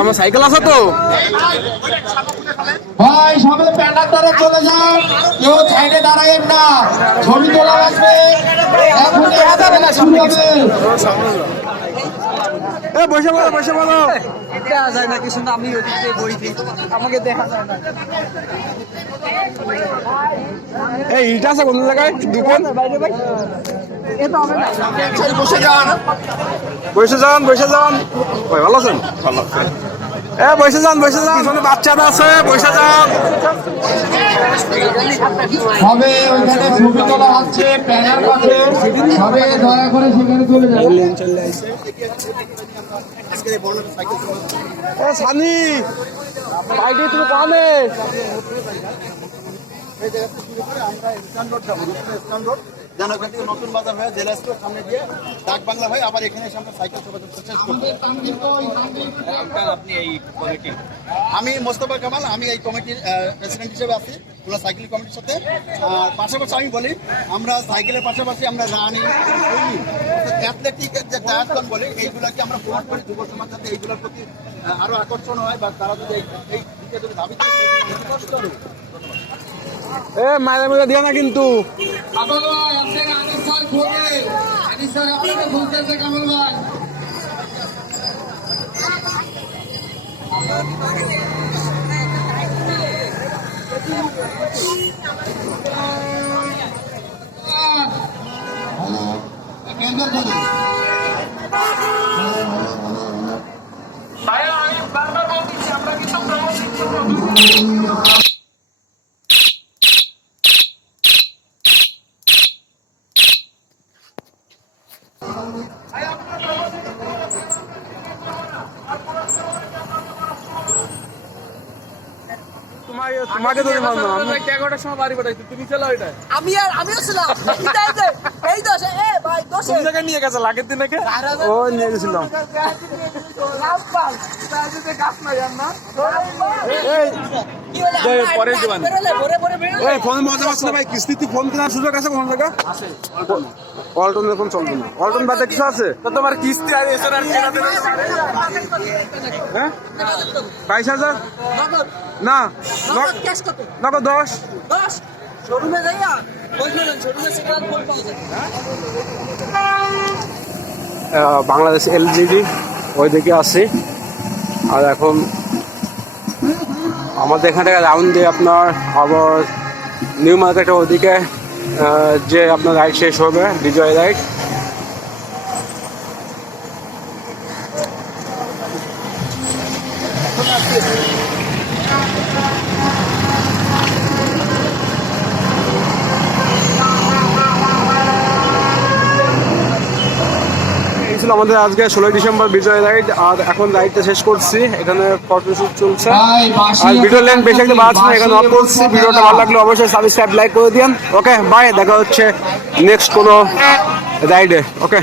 আমার সাইকেল আছে তো ভাই সবাই প্যান্ডাল দ্বারা চলে যান, কেউ সাইডে দাঁড়ায়েন না, ছবি তোলা আসবে শুরু হবে। বসে বলো বসে বলো দেখা যায় না কিছু না, আমি ওদিকে বইছি, আমাকে দেখা যায় না। এই ইটা আছে কোন জায়গায় দোকান বসে যান বসে যান বসে যান ভাই ভালো আছেন ভালো বসে যান পিছনে বাচ্চারা আছে বসে যান হবে ওইখানে ছবি তোলা হচ্ছে প্যানার কাছে, সবে দয়া করে সেখানে চলে যান। সানি বাইরে তুমি কানে যেন ওখান থেকে নতুন বাজার হয়ে জেলা স্কুলের সামনে গিয়ে ডাক বাংলা হয়, আবার এখানে এসে আমরা সাইকেল চলাচল শেষ করবো। আমি মোস্তফা কামাল, আমি এই কমিটির প্রেসিডেন্ট হিসেবে আছি পুরো সাইকেল কমিটির সাথে। আর পাশাপাশি আমি বলি, আমরা সাইকেলের পাশাপাশি আমরা রানিং, অ্যাথলেটিকের যে ডায়াথলন বলি, এইগুলোকে আমরা প্রমোট করি যুব সমাজ, যাতে এইগুলোর প্রতি আরো আকর্ষণ হয় বা তারা যদি এই দিকে যদি ভাবি। মাঝে মাঝে দিও না কিন্তু তোমাকে তো এগারোটার সময় বাড়ি পাঠাইছি, তুমি চলো ওইটা আমিও ছিলাম এই দোষ ভাই দোষ কোন জায়গায় নিয়ে গেছে লাগের দিন নাকি ও নিয়ে গেছিলাম পরে দেবেন ফোন মজা পাচ্ছে না ভাই, কিস্তিতে ফোন কেনার সুযোগ আছে কোন জায়গা অল্টনের ফোন চলবে না, অল্টন বাদে কিছু আছে তো তোমার কিস্তি আর এসে হ্যাঁ 22,000 না নগদ 10 শোরুমে যাইয়া বাংলাদেশ এলজিডি ওইদিকে আছে। আর এখন আমাদের এখান থেকে রাউন্ড দিয়ে আপনার আবার নিউ মার্কেটের ওইদিকে যে আপনার রাইড শেষ হবে, বিজয় রাইড। আমাদের আজকে 16 ডিসেম্বর বিজয় রাইড, আর এখন রাইডটা শেষ করছি, এখানে ফটোশুট চলছে। আর ভিডিও লেন্থ বেশি একটা বাড়ছে না, এখানে অফ করছি। ভিডিওটা ভালো লাগলে অবশ্যই সাবস্ক্রাইব লাইক করে দিন। ওকে বাই, দেখা হচ্ছে নেক্সট কোনো রাইডে। ওকে।